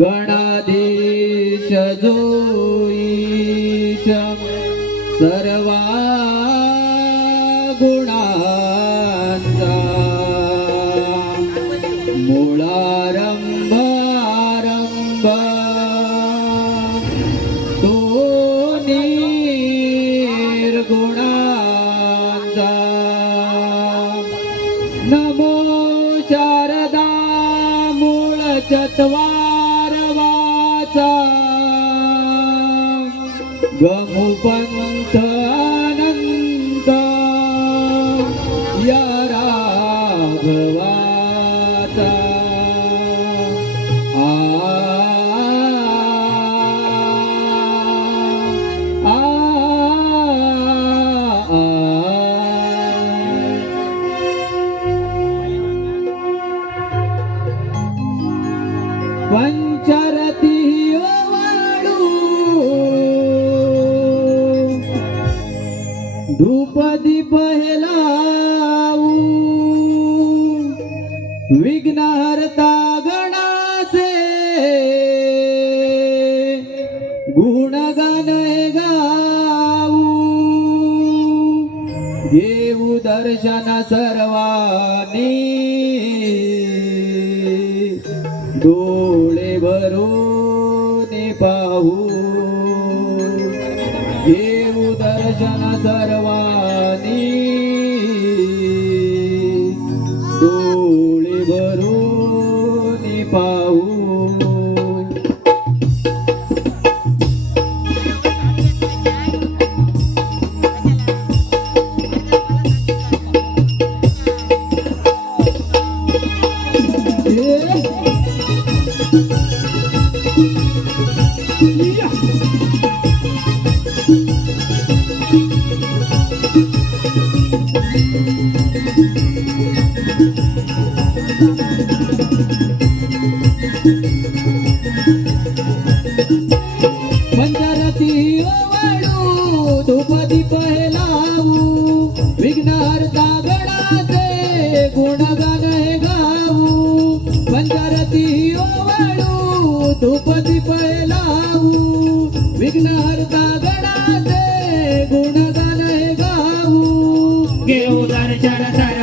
गणाधीश जोईश सर्वा मुळारंभ आरंभ तो निर्गुणांचा नमो शारदा मूळ चत्वार धूप दीप विघ्नहरता विघ्नहर्ता गणाचे. गुणगान हे गाऊ. देऊ दर्शन सर्वानी. डोळे भरून पाहू. देऊ सर्वानी डोळे भरून पाहू पंचरती ओवाळू धूप दीप हे लावू विघ्नहर्ता गणाचे गुणगान हे गाऊ पंचरती ओवाळू धूप दीप हे लावू विघ्नहर्ता गणाचे गुणगान हे गाऊ घेऊ दर्शन सर्वानी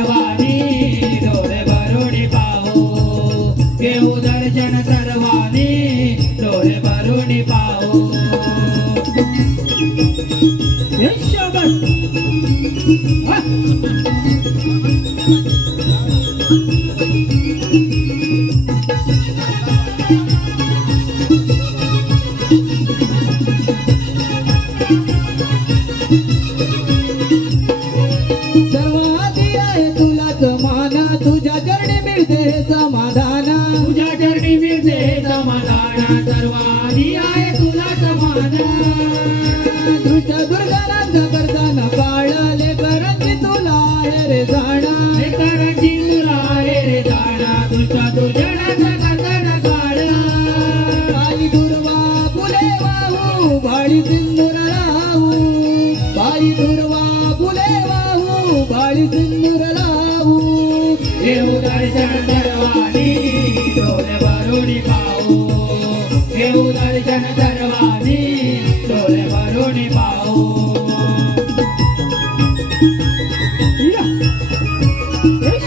मान तुझ्या चरणी मिळते समाधान. तुझ्या चरणी मिळते समाधान. सर्वानी आहे तुला समान. दृष्ट दुर्गानांचा करताना पाळले करांची तुला आहे रे जाणा. करांची तुला आहे रे जाणा. तुझ्या काढ बाई दुर्वा फुले वाहू बाळी सिंदूर लावू बाई दुर्वा फुले वाहू बाळी सिंदूर लावू देऊ दर्शन सर्वानी डोळे भरून पाहू देऊ दर्शन सर्वानी डोळे भरून पाहू या. हे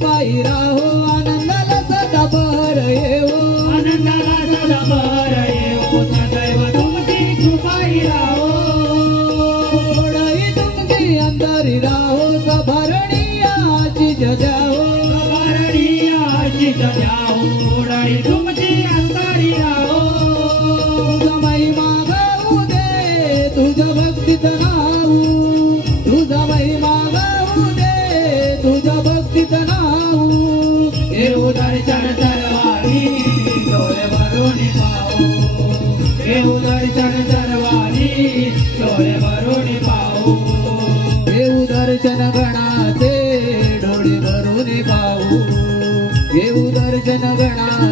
ही राहो आनंदाला सदा भर येवो. आनंदाला सदा भर येऊ सदैव तुमची कृपाई राहो. ओढाई तुमची अंतरी राहो सभरणी जजाओ भरणी आशिष द्याहो ओढाई तुमची अंतरी राहो. तुझा गणाचे डोळे भरून पाहू. येऊ दर्शन गणा